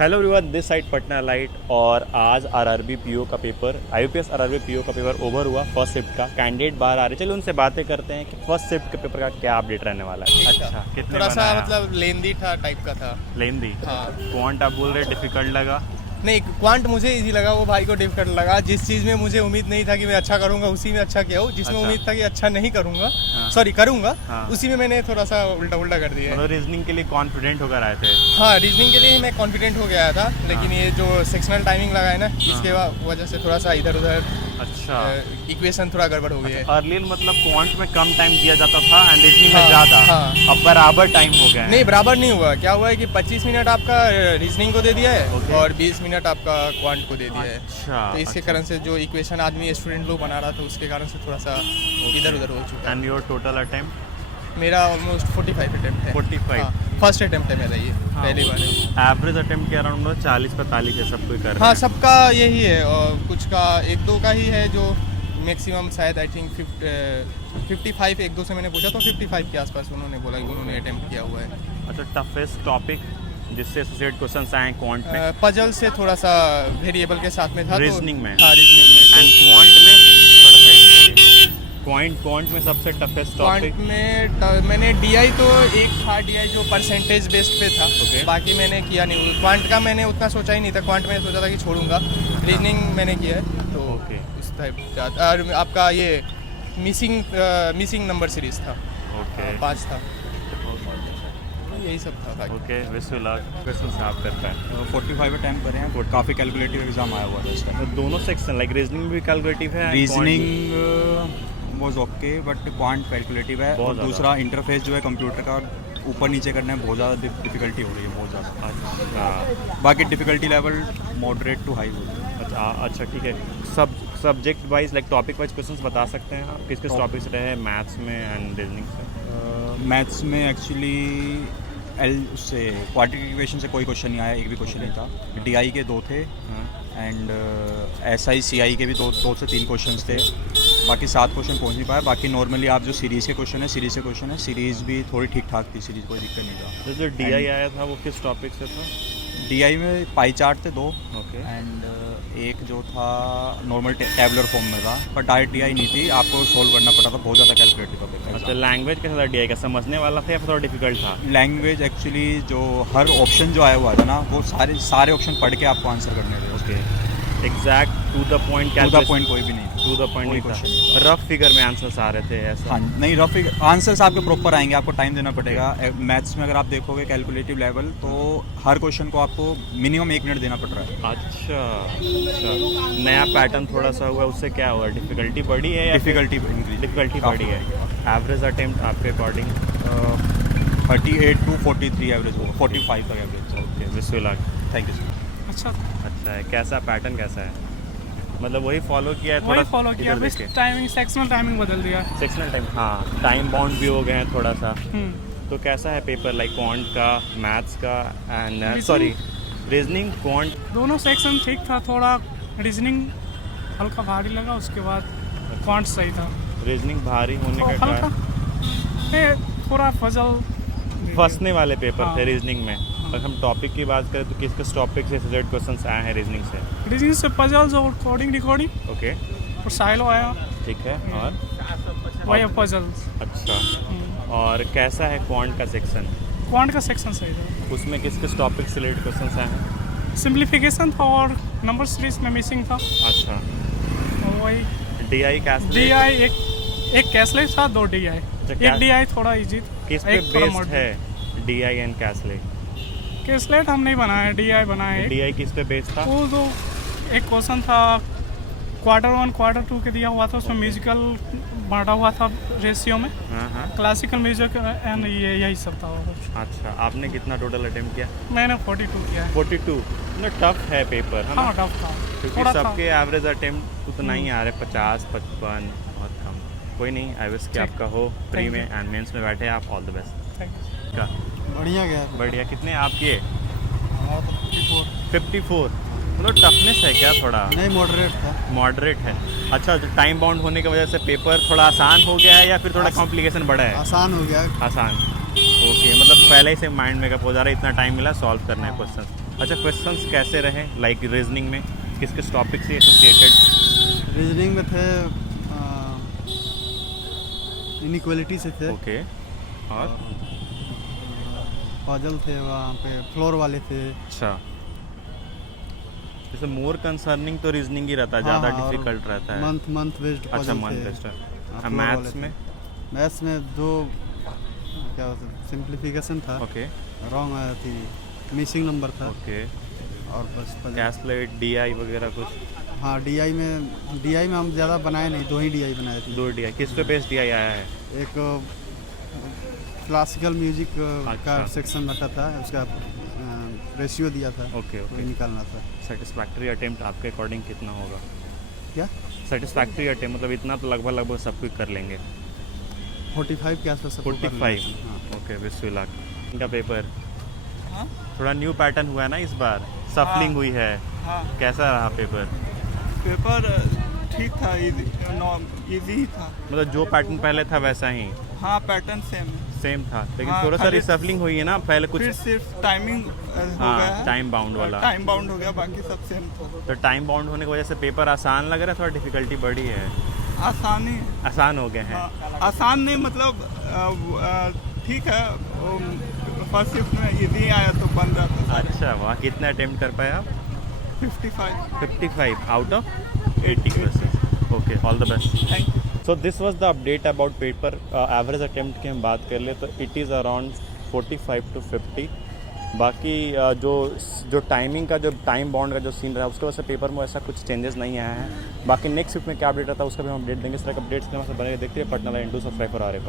Hello everyone, this side Patna light. और आज RRB PO का पेपर, आईयूपीएस आरआरबी पीओ का पेपर ओवर हुआ। फर्स्ट शिफ्ट का कैंडिडेट बाहर आ रहे, चलो उनसे बातें करते हैं कि फर्स्ट शिफ्ट के पेपर का क्या अपडेट रहने वाला है। अच्छा, कितने थोड़ा सा बनाया? मतलब लेंदी था टाइप का था। लेंदी? हाँ। क्वांट आप बोल रहे डिफिकल्ट लगा? नहीं, क्वांट मुझे इजी लगा, वो भाई को डिफिकल्ट लगा। जिस चीज़ में मुझे उम्मीद नहीं था कि मैं अच्छा करूंगा उसी में अच्छा किया हूँ। जिसमें अच्छा। उम्मीद था कि अच्छा नहीं करूंगा, हाँ। सॉरी करूंगा, हाँ। उसी में मैंने थोड़ा सा उल्टा उल्टा कर दिया है। मतलब रीजनिंग के लिए कॉन्फिडेंट होकर आए थे? हाँ, रीजनिंग के लिए मैं कॉन्फिडेंट हो गया था, लेकिन ये जो सेक्शनल टाइमिंग लगा है ना, इसके वजह से थोड़ा सा इधर उधर अच्छा। इक्वेशन थोड़ा गड़बड़ हो गया है। अर्लियर मतलब क्वांट में कम टाइम दिया जाता था एंड रीजनिंग में हाँ, ज़्यादा। हाँ। अब बराबर टाइम हो गया है। नहीं, बराबर नहीं हुआ। क्या हुआ है कि 25 मिनट आपका रीजनिंग को दे दिया है ओके। और 20 मिनट आपका क्वांट को दे दिया है। अच्छा। तो इसके कारण से जो इक्वेशन आदमी स्टूडेंट लोग बना रहा था, उसके कारण से थोड़ा सा इधर उधर हो चुका है। And your total attempt? मेरा ऑलमोस्ट 45 अटेम्प्ट है। 45? फर्स्ट अटेम्प्ट है मेरा ये, पहली बार है। एवरेज अटेम्प्ट के अराउंड 40-45 है, सब कोई कर रहा हाँ, है। सबका यही है और कुछ का एक दो का ही है जो मैक्सिमम शायद आई थिंक 55। एक दो से मैंने पूछा तो 55 के आसपास उन्होंने बोला कि उन्होंने अटेम्प्ट किया हुआ है। अच्छा, टफेस्ट टॉपिक जिससे एसोसिएट क्वेश्चंस आए क्वांट में? पजल से थोड़ा सा वेरिएबल के साथ में था। रीजनिंग में? हाँ, रीजनिंग में। एंड क्वांट में? क्वांट में सबसे टफेस्ट टॉपिक? क्वांट में मैंने डीआई तो एक था, डीआई जो परसेंटेज बेस्ड पे था। Okay. बाकी मैंने किया नहीं। क्वांट का मैंने उतना सोचा ही नहीं था। क्वांट मैंने सोचा था कि छोड़ूंगा। रीजनिंग मैंने किया है तो Okay. उस टाइप। और आपका ये मिसिंग नंबर सीरीज था। ओके 5 था। यही सब था बाकी। Okay, wish you luck. Question से आप करता है 45 अटैम्प्ट करे हैं, बट काफ़ी कैलकुलेटिव एग्जाम आया हुआ था इस तो टाइम। दोनों सेक्शन लाइक रीजनिंग भी कैलकुलेटिव है? Reasoning was okay, but quant calculative है। बहुत और ज़्यादा। दूसरा इंटरफेस जो है कंप्यूटर का ऊपर नीचे करने में बहुत ज़्यादा डिफिकल्टी हो रही है, बहुत ज़्यादा। अच्छा। बाकी difficulty level moderate to high होती है। अच्छा ठीक है। Subject wise like topic wise questions बता सकते हैं आप? किस किस टॉपिक से रहे मैथ्स में एंड रीजनिंग से? मैथ्स में एक्चुअली उससे क्वाड्रेटिक इक्वेशन से कोई क्वेश्चन नहीं आया, एक भी क्वेश्चन नहीं था। डीआई के 2 थे एंड एसआई सीआई के भी दो से 3 क्वेश्चंस थे। बाकी 7 क्वेश्चन पहुंच नहीं पाया। बाकी नॉर्मली आप जो सीरीज़ के क्वेश्चन है, सीरीज़ भी थोड़ी ठीक ठाक थी, सीरीज़ कोई दिक्कत नहीं था। तो जो डीआई आया था वो किस टॉपिक से था? डीआई में पाई चार्ट थे 2 ओके। एंड एक जो था नॉर्मल टेबुलर फॉर्म में था, पर डायरेक्ट डीआई नहीं थी, आपको सोल्व करना पड़ा था। बहुत ज़्यादा कैलकुलेटिव टॉपिक अच्छा, था। लैंग्वेज कैसा था डीआई का? समझने वाला था या फिर थोड़ा डिफिकल्ट था? लैंग्वेज एक्चुअली जो हर ऑप्शन जो आया हुआ था ना, वो सारे ऑप्शन पढ़ के आपको आंसर करने थे। Okay, exact to the point? To the point कोई भी नहीं, टू द पॉइंट नहीं कोई था। question नहीं रफ फिगर में आंसर्स आ रहे थे ऐसा? हाँ, नहीं रफ आंसर्स आपके प्रॉपर आएंगे, आपको टाइम देना पड़ेगा। मैथ्स में अगर आप देखोगे कैलकुलेटिव लेवल, तो हर क्वेश्चन को आपको मिनिमम 1 मिनट देना पड़ रहा है। अच्छा। नया पैटर्न थोड़ा सा हुआ, उससे क्या हुआ? डिफिकल्टी बढ़ी है या डिफिकल्टी इंक्रीज, डिफिकल्टी बढ़ी है? एवरेज अटेम्प्ट आपके अकॉर्डिंग? 38 to 43 एवरेज होगा, 45 तक average. Okay, wish you luck. Thank you sir. अच्छा है। कैसा पैटर्न कैसा है? मतलब वही फॉलो किया है? वही फॉलो किया, बस टाइमिंग सेक्शनल टाइमिंग बदल दिया। सेक्शनल टाइम, हाँ, टाइम बाउंड भी हो गए हैं थोड़ा सा। हम्म। तो कैसा है पेपर लाइक क्वांट का, मैथ्स का and Reasoning- sorry reasoning quant? दोनों सेक्शन ठीक था, थोड़ा रीजनिंग हल्का भारी लगा, उसके बाद क्वांट सही था। रीजनिंग भारी होने तो का हल्का कारण? थोड़ा फजल फंसने वाले पेपर हाँ। थे रीजनिंग में। अगर हम टॉपिक की बात करें तो किस किस टॉपिक से सब्जेक्ट क्वेश्चंस आए हैं रीजनिंग से? रीजनिंग से पजल्स और कोडिंग रिकॉर्डिंग ओके, और साइलो आया, ठीक है। और वही पजल्स। अच्छा, और कैसा है क्वांट का सेक्शन? क्वांट का सेक्शन सही था, उसमें किस किस टॉपिक से रिलेटेड क्वेश्चंस आए हैं? सिंप्लीफिकेशन था और नंबर सीरीज में मिसिंग था। अच्छा। और वही डीआई कैसे? डीआई एक कैशलेस था, 2 डीआई। एक डीआई थोड़ा इजी था, किस पे एक थोड़ा बेस्ड moderate। है डीआई एंड कैसले? कैशलेट हम नहीं बनाए, डीआई बनाए। डीआई किस पे बेस्ड था? वो जो एक क्वेश्चन था Q1 Q2 के दिया हुआ था, उसमें म्यूजिकल बांटा हुआ था रेशियो में, हाँ। क्लासिकल म्यूजिक एंड ये यही सब था। अच्छा, आपने कितना टोटल अटेम्प्ट किया? मैंने 42 किया है। 42? ना टफ है पेपर, है ना? हाँ, टफ था क्योंकि थोड़ा था। सबके एवरेज अटेम्प्ट उतना ही आ रहे, 50 55, बहुत कम। कोई नहीं, आई विश कि ठीक। आपका हो प्री Thank में you। एंड मेंस में बैठे आप। All the best. Thank you। का बढ़िया गया। बढ़िया। कितने आप किए? हमारा तो 54? मतलब टफनेस है क्या थोड़ा? नहीं, मॉडरेट था। मॉडरेट है। अच्छा, तो टाइम बाउंड होने की वजह से पेपर थोड़ा आसान हो गया है या फिर थोड़ा कॉम्प्लिकेशन बढ़ा है? आसान हो गया। आसान। ओके, मतलब पहले ही से माइंड मेकअप हो जा रहा है, इतना टाइम मिला सॉल्व करना है क्वेश्चन। अच्छा, क्वेश्चंस कैसे रहे लाइक रीजनिंग में, किस किस टॉपिक से एसोसिएटेड? रीजनिंग में थे इनइक्वालिटी से थे, ओके, और पजल थे, वहाँ पे फ्लोर वाले थे। अच्छा, जैसे मोर कंसर्निंग तो रीजनिंग ही रहता है, ज़्यादा डिफिकल्ट रहता है। मंथ बेस्ड अच्छा, पजल मंथ थे। बेस्ड है। floor मैथ्स वाले में? थे। मैथ्स में दो क्या सिंप्लीफिकेशन था, ओके रॉन्ग थी, मिसिंग नंबर था, ओके, और बस पजल। कैसलेट, डीआई वगैरह कुछ? हाँ, डीआई में हम ज़्यादा बनाए नहीं, 2 ही डीआई बनाए थे। 2 डीआई। किस पे बेस्ड डीआई आया है? एक क्लासिकल म्यूजिक का अच्छा। सेक्शन रखा था, उसका रेशियो दिया था, ओके वही ओके। निकालना था। सेटिस्फैक्ट्री अटेम्प्ट आपके अकॉर्डिंग कितना होगा? क्या सेटिस्फैक्ट्री अटेम्प्ट मतलब इतना तो लगभग सब कुछ कर लेंगे। 45 के आसपास सबको कर लेना 45? था। हाँ। Okay, wish you luck. इनका पेपर हाँ? थोड़ा न्यू पैटर्न हुआ है ना इस बार, सफलिंग हुई है, हाँ, कैसा रहा पेपर? पेपर ठीक था, इजी ही था। मतलब जो पैटर्न पहले था वैसा ही हाँ, पैटर्न सेम है। सेम था, लेकिन हाँ, थोड़ा सा खाली- रिसफलिंग हुई है ना, पहले कुछ। फिर सिर्फ टाइमिंग हो हाँ, गया है, टाइम बाउंड वाला। टाइम बाउंड हो गया, बाकी सब सेम था। तो टाइम बाउंड होने की वजह से पेपर आसान लग रहा है, थोड़ा डिफिकल्टी बढ़ी है? आसानी, आसान हो गए हैं? हाँ, आसान नहीं, मतलब ठीक है। फर्स्ट शिफ्ट में इजी आया तो बन रहा था सारे। अच्छा, वाह, कितना अटेम्प्ट कर पाए आप? 55। 55 out of 80 question. Okay, all the best. Thank you. So this was the update about paper. Average attempt की हम बात कर ले तो इट इज़ अराउंड 45 to 50। बाकी जो टाइमिंग का, जो टाइम बाउंड का जो सीन रहा है, उसके वजह से पेपर में ऐसा कुछ चेंजेस नहीं आया है। बाकी नेक्स्ट वीक में क्या अपडेट रहता है उसका भी हम अपडेट देंगे। इस तरह के अपडेट्स के हमारे बने देखते हैं। पटना लाइन 2 सब्सक्राइब करा रहे